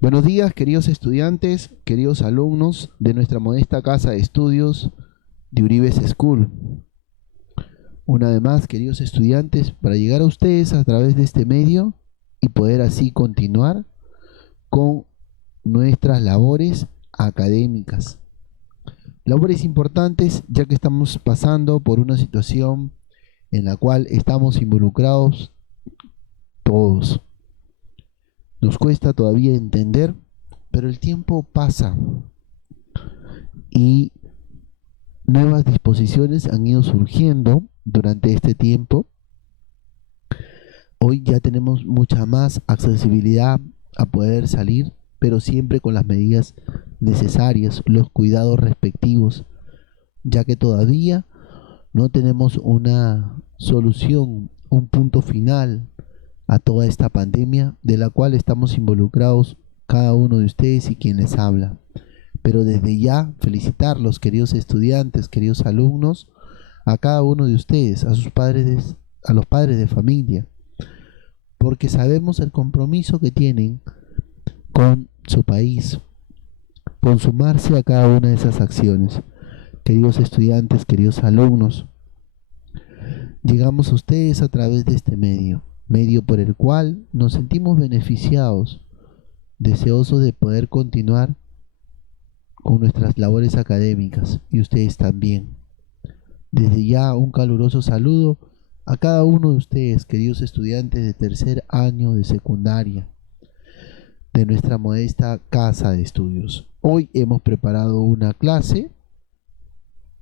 Buenos días, queridos estudiantes, queridos alumnos de nuestra modesta casa de estudios de Uribes School. Una vez más, queridos estudiantes, para llegar a ustedes a través de este medio y poder así continuar con nuestras labores académicas. Labores importantes, ya que estamos pasando por una situación en la cual estamos involucrados todos. Nos cuesta todavía entender, pero el tiempo pasa y nuevas disposiciones han ido surgiendo durante este tiempo. Hoy ya tenemos mucha más accesibilidad a poder salir, pero siempre con las medidas necesarias, los cuidados respectivos, ya que todavía no tenemos una solución, un punto final a toda esta pandemia de la cual estamos involucrados cada uno de ustedes y quien les habla. Pero desde ya felicitarlos, queridos estudiantes, queridos alumnos, a cada uno de ustedes, a sus padres, a los padres de familia, porque sabemos el compromiso que tienen con su país, con sumarse a cada una de esas acciones. Queridos estudiantes, queridos alumnos, llegamos a ustedes a través de este medio por el cual nos sentimos beneficiados, deseosos de poder continuar con nuestras labores académicas, y ustedes también. Desde ya un caluroso saludo a cada uno de ustedes, queridos estudiantes de tercer año de secundaria de nuestra modesta casa de estudios. Hoy hemos preparado una clase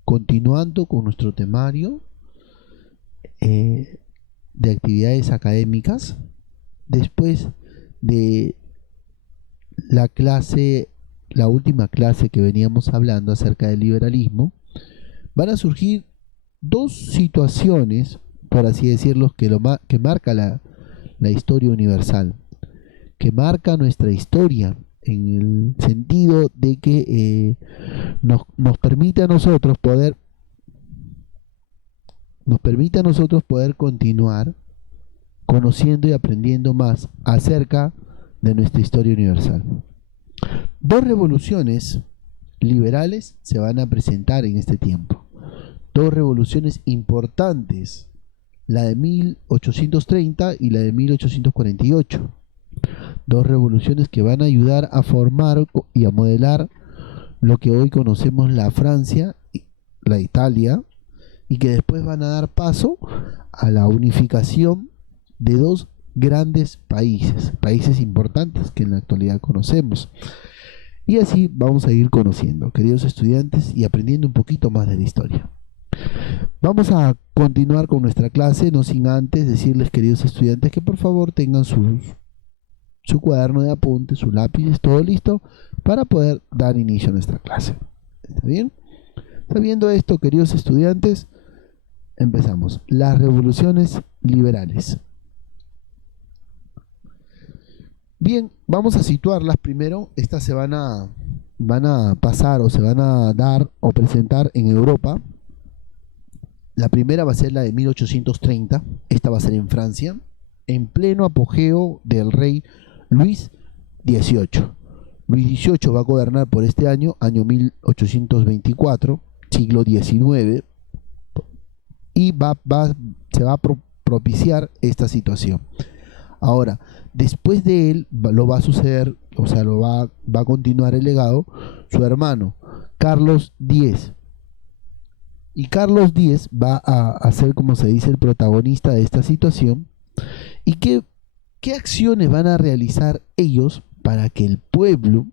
continuando con nuestro temario de actividades académicas. Después de la última clase que veníamos hablando acerca del liberalismo, van a surgir dos situaciones, por así decirlo, que marca la historia universal, que marca nuestra historia, en el sentido de que nos permite a nosotros poder continuar conociendo y aprendiendo más acerca de nuestra historia universal. Dos revoluciones liberales se van a presentar en este tiempo. Dos revoluciones importantes, la de 1830 y la de 1848. Dos revoluciones que van a ayudar a formar y a modelar lo que hoy conocemos la Francia, la Italia, y que después van a dar paso a la unificación de dos grandes países importantes que en la actualidad conocemos. Y así vamos a ir conociendo, queridos estudiantes, y aprendiendo un poquito más de la historia. Vamos a continuar con nuestra clase, no sin antes decirles, queridos estudiantes, que por favor tengan su cuaderno de apuntes, sus lápices, todo listo para poder dar inicio a nuestra clase. ¿Está bien? Sabiendo esto, queridos estudiantes, empezamos. Las revoluciones liberales. Bien, vamos a situarlas primero. Estas se van a pasar o se van a dar o presentar en Europa. La primera va a ser la de 1830. Esta va a ser en Francia, en pleno apogeo del rey Luis XVIII. Luis XVIII va a gobernar por este año 1824, siglo XIX, y se va a propiciar esta situación. Ahora, después de él lo va a suceder, o sea, va a continuar el legado, su hermano, Carlos X. Y Carlos X va a ser, como se dice, el protagonista de esta situación. ¿Y qué acciones van a realizar ellos para que el pueblo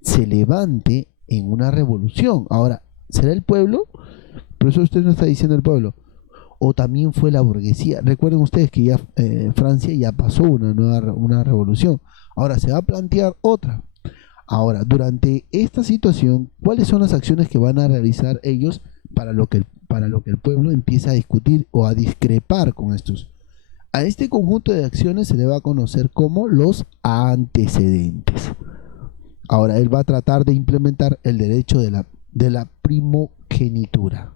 se levante en una revolución? Ahora, ¿será el pueblo? Por eso usted no está diciendo el pueblo. O también fue la burguesía. Recuerden ustedes que ya Francia ya pasó una revolución. Ahora se va a plantear otra. Ahora, durante esta situación, ¿cuáles son las acciones que van a realizar ellos para lo que el pueblo empiece a discutir o a discrepar con estos? A este conjunto de acciones se le va a conocer como los antecedentes. Ahora, él va a tratar de implementar el derecho de la primogenitura.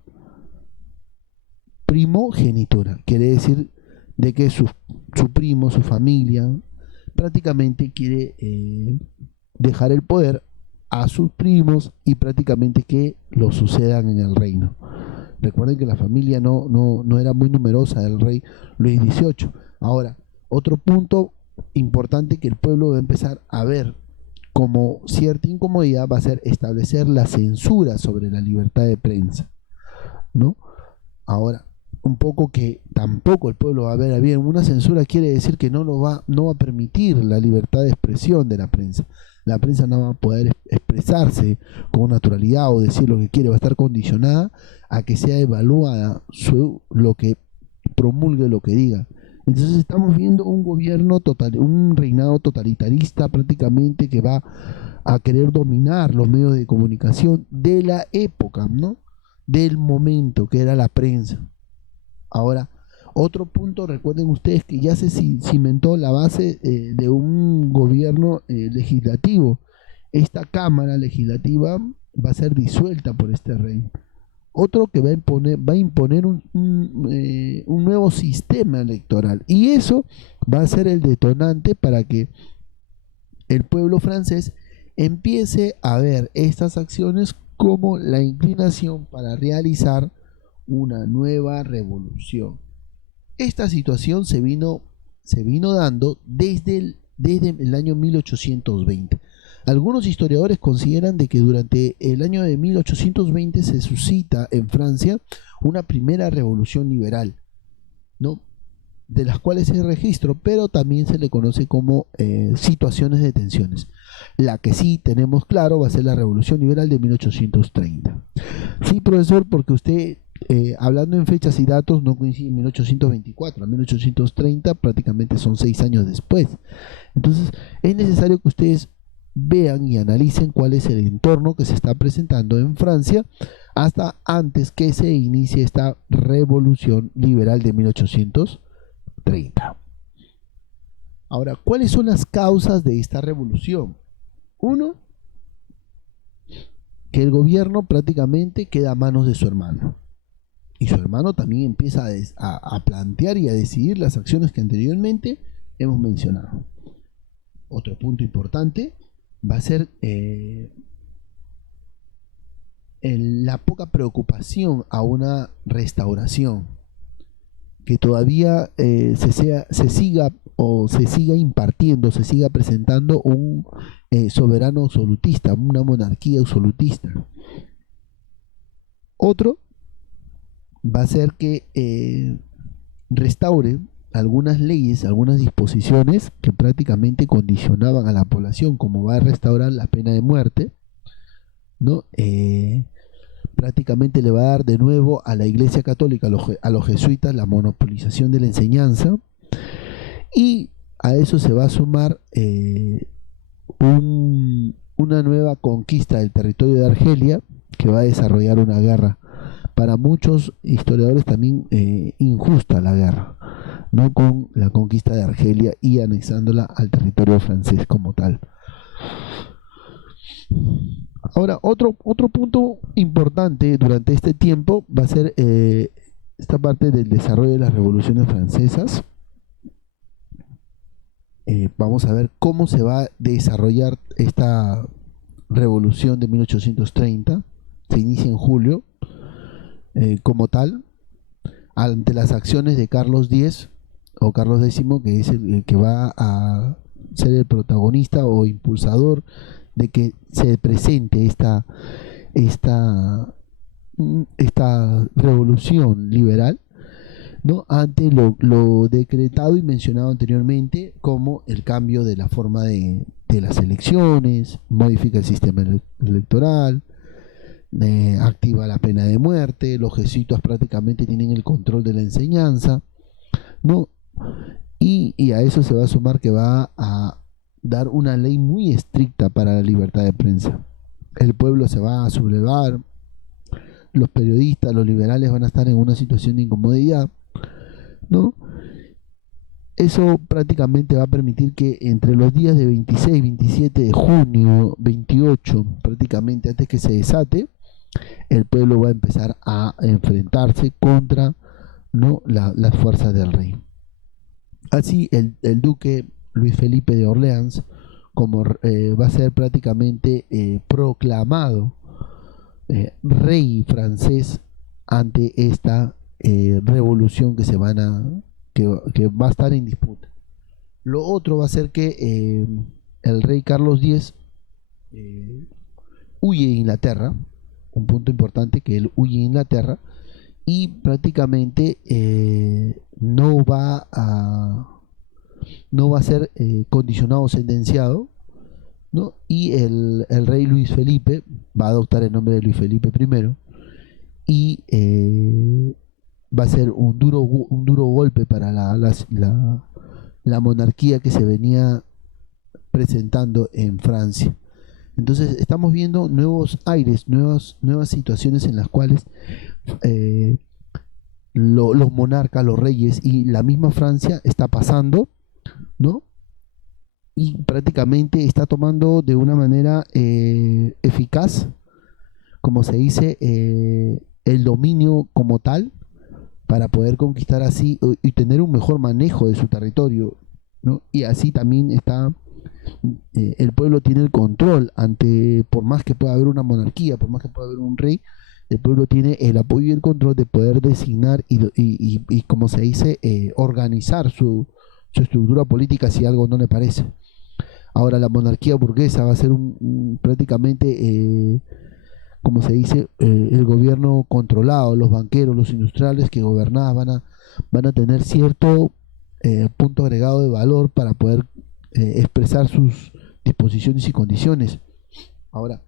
Primogenitura quiere decir de que su primo, su familia, prácticamente quiere dejar el poder a sus primos y prácticamente que lo sucedan en el reino. Recuerden que la familia no era muy numerosa del rey Luis XVIII. Ahora, otro punto importante que el pueblo va a empezar a ver como cierta incomodidad va a ser establecer la censura sobre la libertad de prensa, ¿no? Ahora, un poco que tampoco el pueblo va a ver bien. Una censura quiere decir que no va a permitir la libertad de expresión de la prensa. La prensa no va a poder expresarse con naturalidad o decir lo que quiere, va a estar condicionada a que sea evaluada lo que promulgue, lo que diga. Entonces estamos viendo un gobierno total, un reinado totalitarista prácticamente que va a querer dominar los medios de comunicación de la época, ¿no? Del momento, que era la prensa. Ahora, otro punto, recuerden ustedes que ya se cimentó la base de un gobierno legislativo. Esta cámara legislativa va a ser disuelta por este rey. Otro que va a imponer un nuevo sistema electoral. Y eso va a ser el detonante para que el pueblo francés empiece a ver estas acciones como la inclinación para realizar una nueva revolución. Esta situación se vino dando desde el año 1820. Algunos historiadores consideran de que durante el año de 1820 se suscita en Francia una primera revolución liberal, ¿no? De las cuales hay registro, pero también se le conoce como situaciones de tensiones. La que sí tenemos claro va a ser la revolución liberal de 1830. Sí, profesor, porque usted, hablando en fechas y datos, no coincide en 1824, a 1830 prácticamente son 6 años después. Entonces, es necesario que ustedes vean y analicen cuál es el entorno que se está presentando en Francia hasta antes que se inicie esta revolución liberal de 1830. Ahora, ¿cuáles son las causas de esta revolución? Uno, que el gobierno prácticamente queda a manos de su hermano. Y su hermano también empieza a plantear y a decidir las acciones que anteriormente hemos mencionado. Otro punto importante va a ser la poca preocupación a una restauración, que todavía se siga impartiendo, se siga presentando un soberano absolutista, una monarquía absolutista. Otro va a ser que restaure algunas leyes, algunas disposiciones que prácticamente condicionaban a la población, como va a restaurar la pena de muerte, ¿no? Prácticamente le va a dar de nuevo a la Iglesia Católica, a los jesuitas, la monopolización de la enseñanza, y a eso se va a sumar una nueva conquista del territorio de Argelia, que va a desarrollar una guerra, para muchos historiadores también injusta la guerra, ¿no? Con la conquista de Argelia y anexándola al territorio francés como tal. Ahora, otro punto importante durante este tiempo va a ser esta parte del desarrollo de las revoluciones francesas. Vamos a ver cómo se va a desarrollar esta revolución de 1830. Se inicia en julio, como tal, ante las acciones de Carlos X o Carlos X, que es el que va a ser el protagonista o impulsador de que se presente esta revolución liberal, ¿no? Ante lo decretado y mencionado anteriormente, como el cambio de la forma de las elecciones, modifica el sistema electoral, activa la pena de muerte, los jesuitas prácticamente tienen el control de la enseñanza, ¿no? Y a eso se va a sumar que va a dar una ley muy estricta para la libertad de prensa. El pueblo se va a sublevar, los periodistas, los liberales van a estar en una situación de incomodidad, ¿no? Eso prácticamente va a permitir que entre los días de 26, 27 de junio, 28, prácticamente antes que se desate, el pueblo va a empezar a enfrentarse contra, ¿no?, las fuerzas del rey. Así el duque Luis Felipe de Orleans como va a ser prácticamente proclamado rey francés ante esta revolución que va a estar en disputa. Lo otro va a ser que el rey Carlos X huye de Inglaterra, un punto importante, que él huye de Inglaterra y prácticamente no va a ser condicionado o sentenciado, ¿no? Y el rey Luis Felipe va a adoptar el nombre de Luis Felipe I y va a ser un duro golpe para la monarquía que se venía presentando en Francia. Entonces estamos viendo nuevos aires, nuevas situaciones en las cuales los monarcas, los reyes y la misma Francia está pasando, ¿no? Y prácticamente está tomando de una manera eficaz, como se dice, el dominio como tal, para poder conquistar así y tener un mejor manejo de su territorio, ¿no? Y así también está, el pueblo tiene el control por más que pueda haber una monarquía, por más que pueda haber un rey, el pueblo tiene el apoyo y el control de poder designar y como se dice, organizar su estructura política si algo no le parece. Ahora la monarquía burguesa va a ser prácticamente, como se dice, el gobierno controlado, los banqueros, los industriales que gobernaban van a tener cierto punto agregado de valor para poder expresar sus disposiciones y condiciones. Ahora,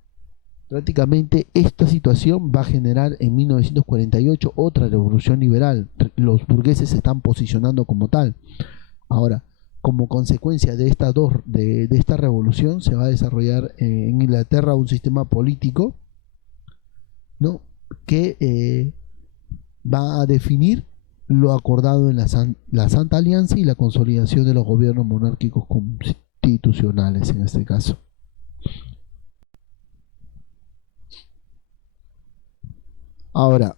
prácticamente esta situación va a generar en 1948 otra revolución liberal. Los burgueses se están posicionando como tal. Ahora, como consecuencia de esta revolución, se va a desarrollar en Inglaterra un sistema político, ¿no? que va a definir lo acordado en la Santa Alianza y la consolidación de los gobiernos monárquicos constitucionales en este caso. Ahora,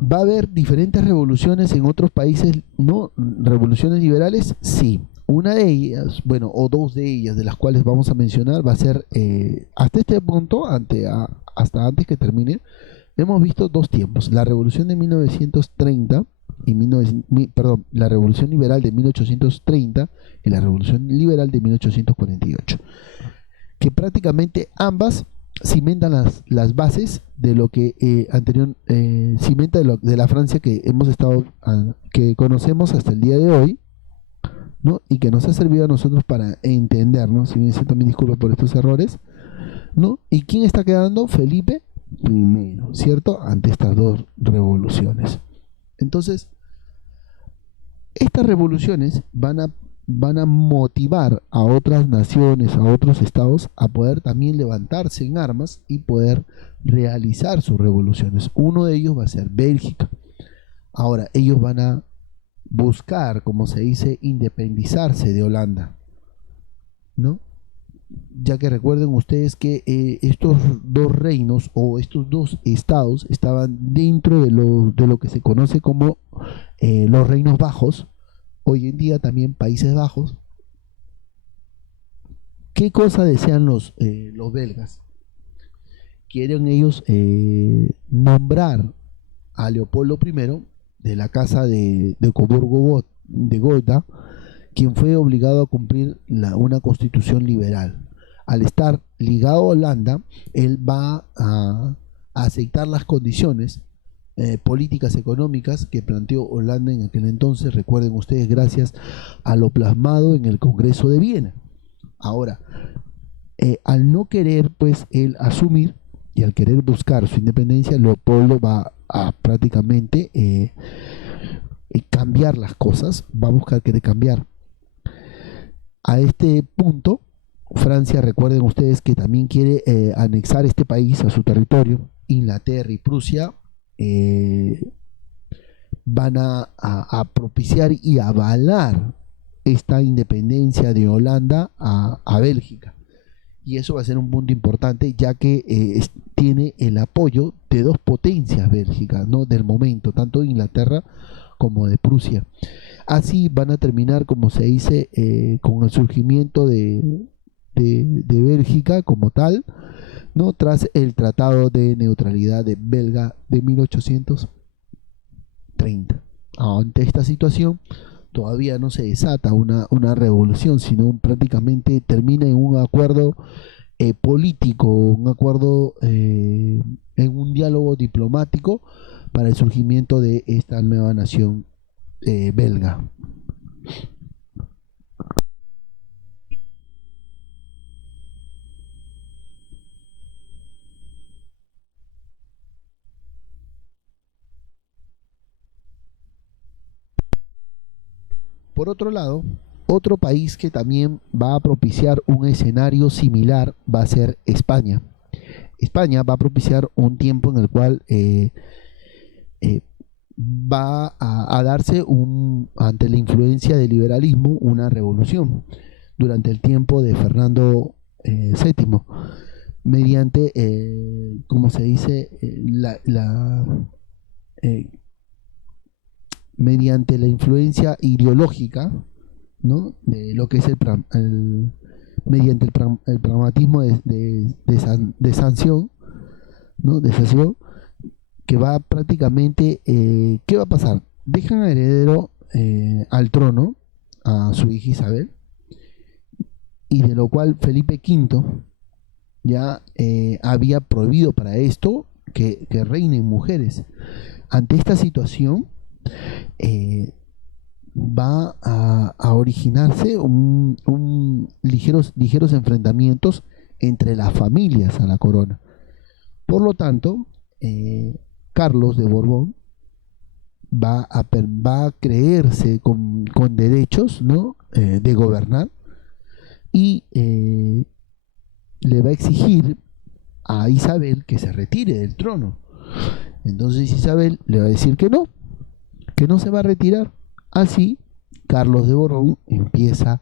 ¿va a haber diferentes revoluciones en otros países? ¿No? ¿Revoluciones liberales? Sí. Una de ellas, bueno, o dos de ellas, de las cuales vamos a mencionar, va a ser, hasta este punto, hasta antes que termine, hemos visto dos tiempos. La revolución de 1930, la revolución liberal de 1830 y la revolución liberal de 1848. Que prácticamente ambas cimentan las bases de lo que cimenta de la Francia que que conocemos hasta el día de hoy, ¿no? Y que nos ha servido a nosotros para entendernos, si bien siento mi disculpa por estos errores, ¿no? ¿Y quién está quedando? Felipe I, ¿cierto? Ante estas dos revoluciones. Entonces, estas revoluciones van a motivar a otras naciones, a otros estados, a poder también levantarse en armas y poder realizar sus revoluciones. Uno de ellos va a ser Bélgica. Ahora, ellos van a buscar, como se dice, independizarse de Holanda, ¿no? Ya que recuerden ustedes que estos dos reinos o estos dos estados estaban dentro de lo que se conoce como los reinos bajos, hoy en día también Países Bajos. ¿Qué cosa desean los belgas? Quieren ellos nombrar a Leopoldo I de la casa de Coburgo de Gotha, quien fue obligado a cumplir una constitución liberal. Al estar ligado a Holanda, él va a aceptar las condiciones políticas económicas que planteó Holanda en aquel entonces, recuerden ustedes, gracias a lo plasmado en el Congreso de Viena. Ahora, al no querer pues él asumir y al querer buscar su independencia, Leopoldo va a prácticamente cambiar las cosas, va a buscar querer cambiar. A este punto, Francia, recuerden ustedes que también quiere anexar este país a su territorio. Inglaterra y Prusia van a propiciar y avalar esta independencia de Holanda a Bélgica. Y eso va a ser un punto importante, ya que tiene el apoyo de dos potencias Bélgica, ¿no? Del momento, tanto de Inglaterra como de Prusia. Así van a terminar, como se dice, con el surgimiento de Bélgica como tal, ¿no? Tras el Tratado de Neutralidad de Belga de 1830. Ante esta situación, todavía no se desata una revolución, sino prácticamente termina en un acuerdo político, un acuerdo en un diálogo diplomático para el surgimiento de esta nueva nación belga. Por otro lado, otro país que también va a propiciar un escenario similar va a ser España. España va a propiciar un tiempo en el cual eh, va a darse ante la influencia del liberalismo una revolución durante el tiempo de Fernando VII, mediante, como se dice, eh, mediante la influencia ideológica, ¿no? De lo que es mediante el pragmatismo de sanción, ¿no? De sanción, que va prácticamente, ¿qué va a pasar? Dejan al heredero al trono, a su hija Isabel, y de lo cual Felipe V ya había prohibido para esto que reinen mujeres. Ante esta situación, va a originarse ligeros enfrentamientos entre las familias a la corona. Por lo tanto, Carlos de Borbón va a creerse con derechos, ¿no? De gobernar, y le va a exigir a Isabel que se retire del trono. Entonces Isabel le va a decir que no se va a retirar. Así, Carlos de Borbón empieza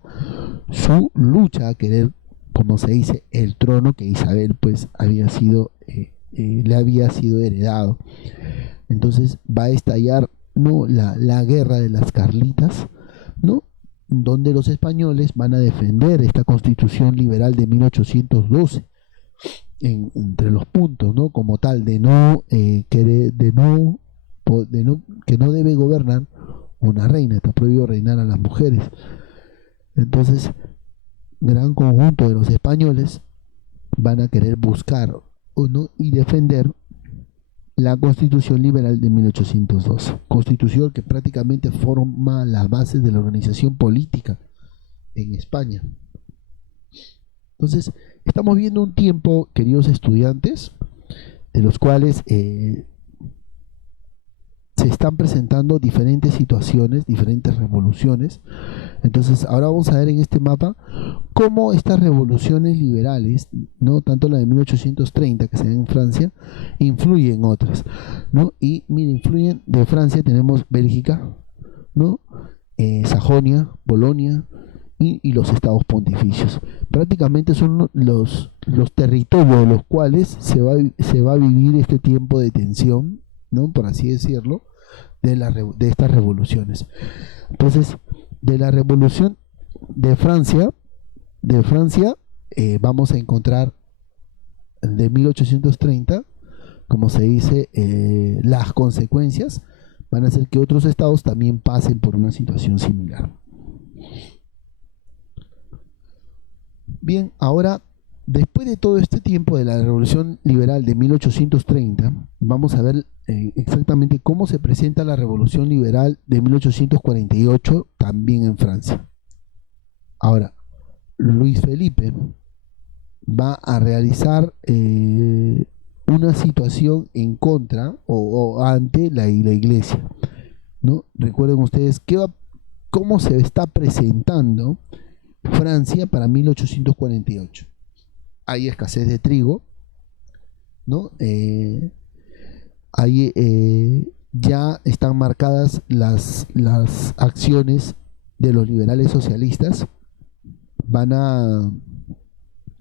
su lucha a querer, como se dice, el trono que Isabel pues le había sido heredado. Entonces va a estallar, ¿no? la guerra de las Carlitas, ¿no? Donde los españoles van a defender esta constitución liberal de 1812 entre los puntos, ¿no? Como tal, que no debe gobernar una reina, está prohibido reinar a las mujeres. Entonces, gran conjunto de los españoles van a querer buscar, ¿no? y defender la Constitución Liberal de 1812, constitución que prácticamente forma las bases de la organización política en España. Entonces, estamos viendo un tiempo, queridos estudiantes, de los cuales se están presentando diferentes situaciones, diferentes revoluciones. Entonces, ahora vamos a ver en este mapa cómo estas revoluciones liberales, ¿no? Tanto la de 1830 que se da en Francia, influyen en otras, ¿no? Y mira, influyen de Francia, tenemos Bélgica, ¿no? Sajonia, Polonia y los estados pontificios. Prácticamente son los territorios en los cuales se va a vivir este tiempo de tensión, ¿no? Por así decirlo, de estas revoluciones. Entonces, de la revolución de Francia, vamos a encontrar de 1830, como se dice, las consecuencias van a hacer que otros estados también pasen por una situación similar. Bien, ahora, después de todo este tiempo de la Revolución Liberal de 1830, vamos a ver exactamente cómo se presenta la Revolución Liberal de 1848 también en Francia. Ahora, Luis Felipe va a realizar una situación en contra o ante la Iglesia, ¿no? Recuerden ustedes cómo se está presentando Francia para 1848. Hay escasez de trigo, ¿no? Ahí ya están marcadas las acciones de los liberales socialistas. Van a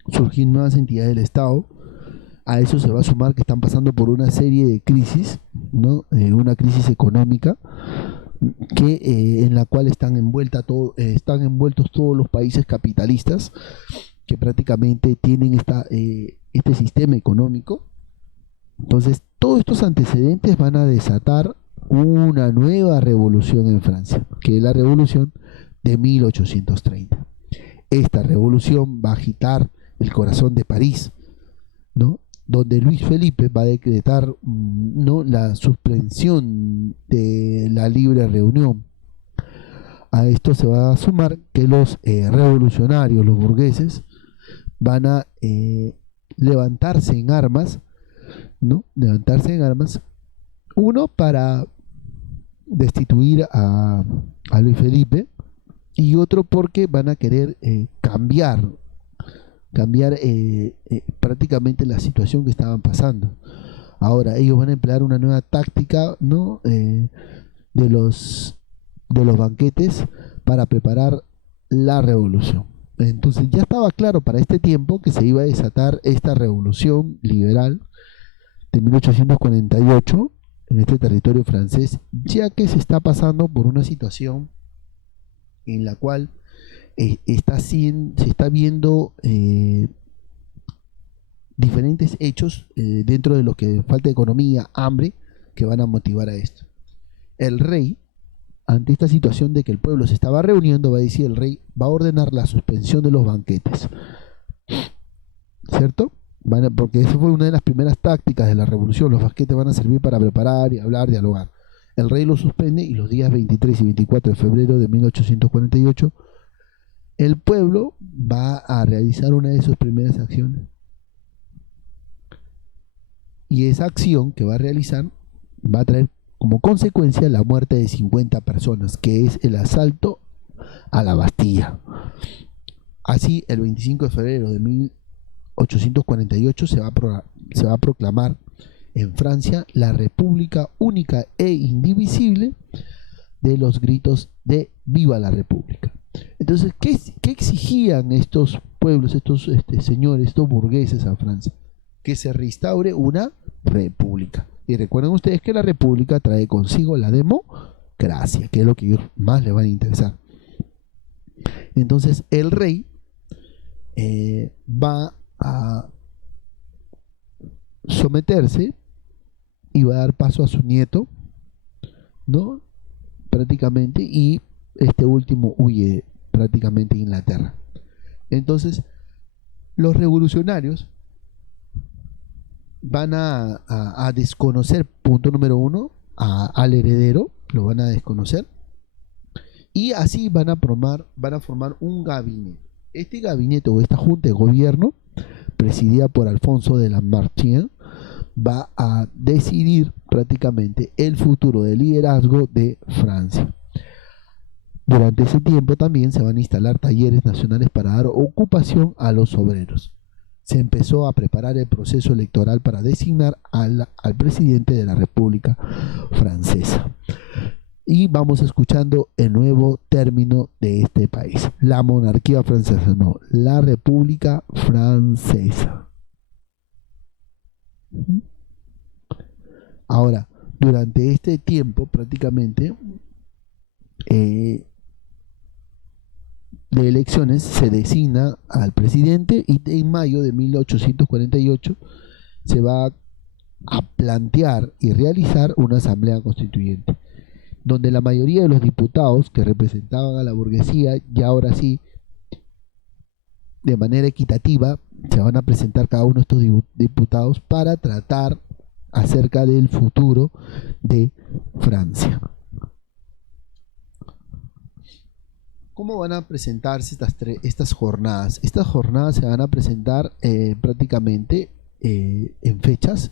surgir nuevas entidades del Estado. A eso se va a sumar que están pasando por una serie de crisis, ¿no? Una crisis económica, en la cual están envueltos todos los países capitalistas que prácticamente tienen este sistema económico. Entonces, todos estos antecedentes van a desatar una nueva revolución en Francia, que es la revolución de 1830. Esta revolución va a agitar el corazón de París, ¿no? Donde Luis Felipe va a decretar, ¿no?, la suspensión de la libre reunión. A esto se va a sumar que los revolucionarios, los burgueses, van a levantarse en armas, ¿no? Levantarse en armas, uno para destituir a Luis Felipe, y otro porque van a querer cambiar prácticamente la situación que estaban pasando. Ahora ellos van a emplear una nueva táctica, ¿no? De los banquetes para preparar la revolución. Entonces ya estaba claro para este tiempo que se iba a desatar esta revolución liberal de 1848 en este territorio francés, ya que se está pasando por una situación en la cual se está viendo diferentes hechos dentro de lo que falta de economía, hambre, que van a motivar a esto. El rey, ante esta situación de que el pueblo se estaba reuniendo, va a decir, el rey va a ordenar la suspensión de los banquetes, ¿cierto? Porque esa fue una de las primeras tácticas de la revolución. Los banquetes van a servir para preparar y hablar, dialogar. El rey lo suspende y los días 23 y 24 de febrero de 1848 el pueblo va a realizar una de sus primeras acciones. Y esa acción que va a realizar va a traer como consecuencia la muerte de 50 personas, que es el asalto a la Bastilla. Así, el 25 de febrero de 1848 se va a proclamar en Francia la República única e indivisible, de los gritos de ¡Viva la República! Entonces, ¿qué exigían estos pueblos, estos señores, estos burgueses a Francia? Que se restaure una república. Y recuerden ustedes que la república trae consigo la democracia, que es lo que a ellos más les van a interesar. Entonces, el rey va a someterse y va a dar paso a su nieto, ¿no? Prácticamente, y este último huye prácticamente a Inglaterra. Entonces, los revolucionarios van a desconocer, punto número uno, al heredero, lo van a desconocer, y así van a formar un gabinete. Este gabinete o esta junta de gobierno, presidida por Alfonso de Lamartine, va a decidir prácticamente el futuro del liderazgo de Francia. Durante ese tiempo también se van a instalar talleres nacionales para dar ocupación a los obreros. Se empezó a preparar el proceso electoral para designar al presidente de la República Francesa. Y vamos escuchando el nuevo término de este país: la monarquía francesa, no, la República Francesa. Ahora, durante este tiempo prácticamente de elecciones se designa al presidente, y en mayo de 1848 se va a plantear y realizar una asamblea constituyente, donde la mayoría de los diputados que representaban a la burguesía, ya ahora sí, de manera equitativa, se van a presentar cada uno de estos diputados para tratar acerca del futuro de Francia. ¿Cómo van a presentarse estas jornadas? Estas jornadas se van a presentar prácticamente en fechas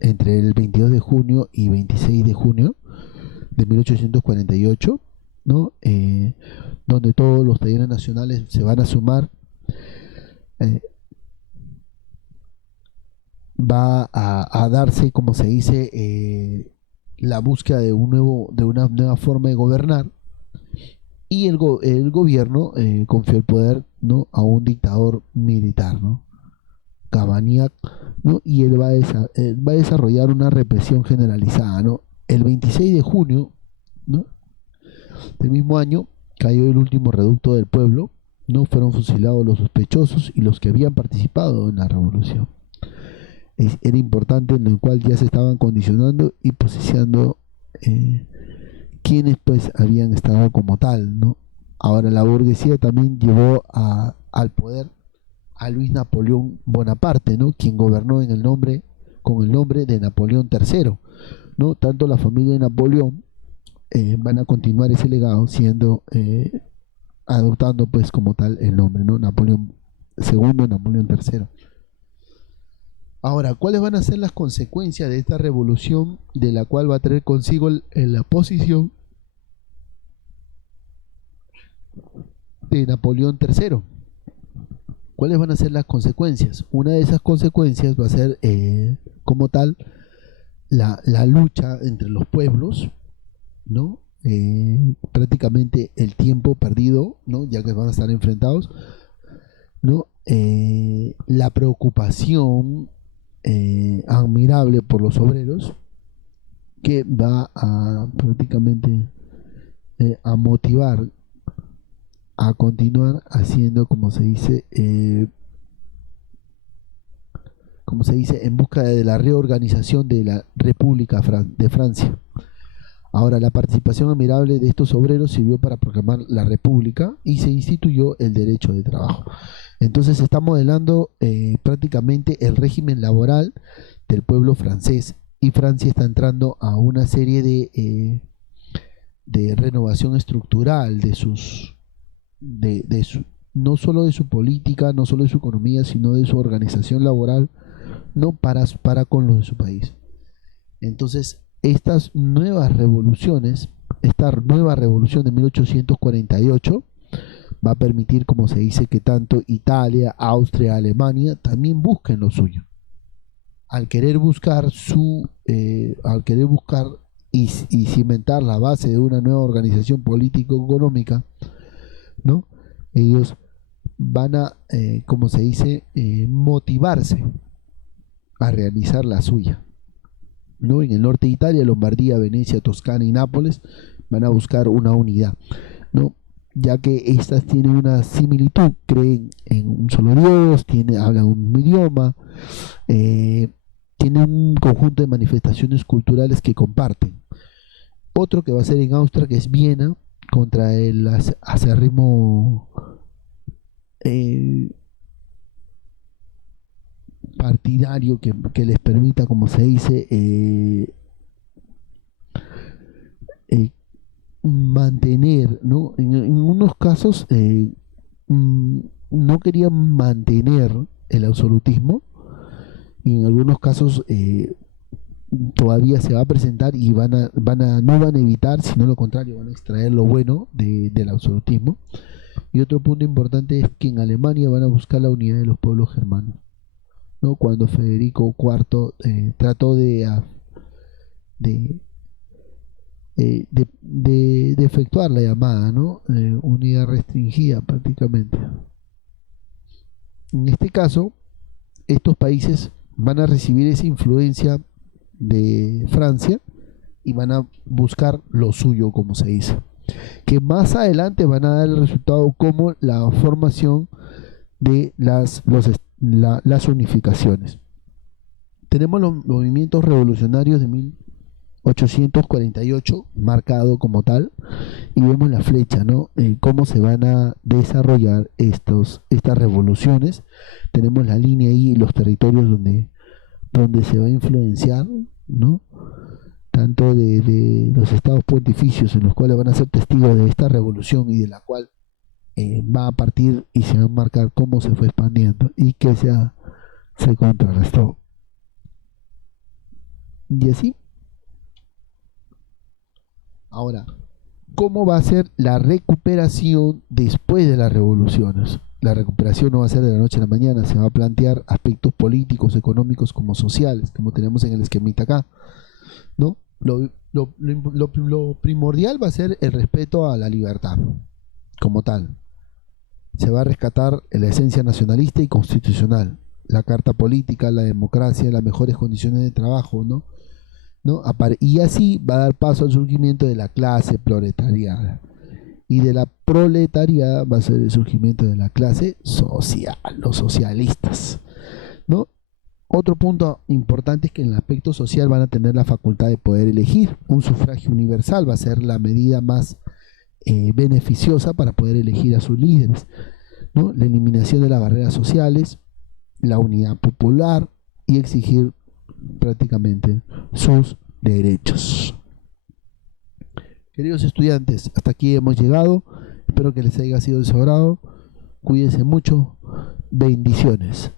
entre el 22 de junio y 26 de junio de 1848, ¿no? Donde todos los talleres nacionales se van a sumar. Va a darse, como se dice, la búsqueda de una nueva forma de gobernar, y el gobierno confió el poder, ¿no?, a un dictador militar, ¿no?, Cavaignac, ¿no? Y él va a desarrollar una represión generalizada, ¿no? El 26 de junio, ¿no?, Del mismo año cayó el último reducto del pueblo, no fueron fusilados los sospechosos y los que habían participado en la revolución. Era importante, en el cual ya se estaban condicionando y posicionando quienes pues habían estado como tal, ¿no? Ahora la burguesía también llevó al poder a Luis Napoleón Bonaparte, ¿no? Quien gobernó con el nombre de Napoleón III, ¿no? Tanto la familia de Napoleón van a continuar ese legado siendo adoptando pues como tal el nombre, ¿no? Napoleón II, Napoleón III. Ahora, ¿cuáles van a ser las consecuencias de esta revolución, de la cual va a traer consigo la posición de Napoleón III? ¿Cuáles van a ser las consecuencias? Una de esas consecuencias va a ser como tal la lucha entre los pueblos, ¿no? Prácticamente el tiempo perdido, ¿no? Ya que van a estar enfrentados, ¿no? La preocupación admirable por los obreros, que va a prácticamente a motivar a continuar haciendo, como se dice, en busca de la reorganización de la República de Francia. Ahora, la participación admirable de estos obreros sirvió para proclamar la República y se instituyó el derecho de trabajo. Entonces se está modelando prácticamente el régimen laboral del pueblo francés, y Francia está entrando a una serie de renovación estructural no solo de su política, no solo de su economía, sino de su organización laboral, no para con los de su país. Entonces, esta nueva revolución de 1848 va a permitir, como se dice, que tanto Italia, Austria, Alemania también busquen lo suyo. Al querer buscar y cimentar la base de una nueva organización político-económica, ¿no? Ellos van a, como se dice, motivarse a realizar la suya, ¿no? En el norte de Italia, Lombardía, Venecia, Toscana y Nápoles van a buscar una unidad, ¿no? Ya que estas tienen una similitud, creen en un solo Dios, hablan un mismo idioma, tienen un conjunto de manifestaciones culturales que comparten. Otro que va a ser en Austria, que es Viena, contra el acérrimo partidario que les permita, como se dice, mantener, ¿no? En unos casos no querían mantener el absolutismo, y en algunos casos todavía se va a presentar y no van a evitar, sino lo contrario, van a extraer lo bueno del absolutismo. Y otro punto importante es que en Alemania van a buscar la unidad de los pueblos germanos, ¿no? Cuando Federico IV trató de efectuar la llamada, ¿no? Unidad restringida prácticamente. En este caso, estos países van a recibir esa influencia de Francia y van a buscar lo suyo, como se dice, que más adelante van a dar el resultado como la formación de las unificaciones. Tenemos los movimientos revolucionarios de 1848 marcado como tal, y vemos la flecha, ¿no? Cómo se van a desarrollar estas revoluciones. Tenemos la línea ahí, los territorios donde se va a influenciar, ¿no? Tanto de los estados pontificios, en los cuales van a ser testigos de esta revolución, y de la cual va a partir y se va a marcar cómo se fue expandiendo y que se contrarrestó. Y así. Ahora, ¿cómo va a ser la recuperación después de las revoluciones? La recuperación no va a ser de la noche a la mañana, se va a plantear aspectos políticos, económicos como sociales, como tenemos en el esquemita acá, ¿no? Lo primordial va a ser el respeto a la libertad como tal. Se va a rescatar la esencia nacionalista y constitucional, la carta política, la democracia, las mejores condiciones de trabajo, ¿no? ¿no? Y así va a dar paso al surgimiento de la clase proletariada. Y de la proletariada va a ser el surgimiento de la clase social, los socialistas, ¿no? Otro punto importante es que en el aspecto social van a tener la facultad de poder elegir. Un sufragio universal va a ser la medida más beneficiosa para poder elegir a sus líderes, ¿no? La eliminación de las barreras sociales, la unidad popular y exigir prácticamente sus derechos. Queridos estudiantes, hasta aquí hemos llegado. Espero que les haya sido de su agrado. Cuídense mucho. Bendiciones.